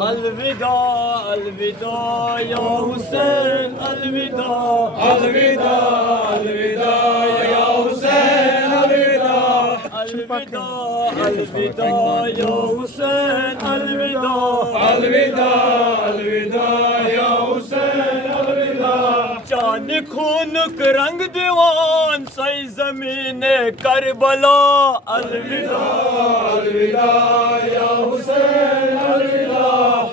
الوداع الوداع يا حسين الوداع الوداع الوداع يا حسين الوداع الوداع الوداع يا حسين الوداع الوداع الوداع يا حسين الوداع جان خونك رنگ دیوان سائی زمین کربلا الوداع الوداع يا حسين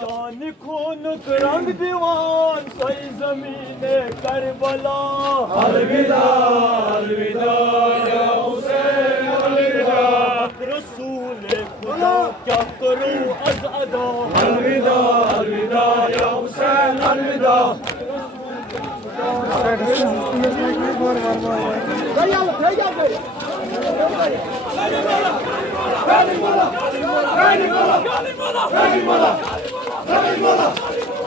جان خونک رنگ دیوان سائی زمین کربلا الوداع الوداع یا حسین الوداع رسول خدا کیا کروں از ادا الوداع الوداع یا حسین الوداع Mola!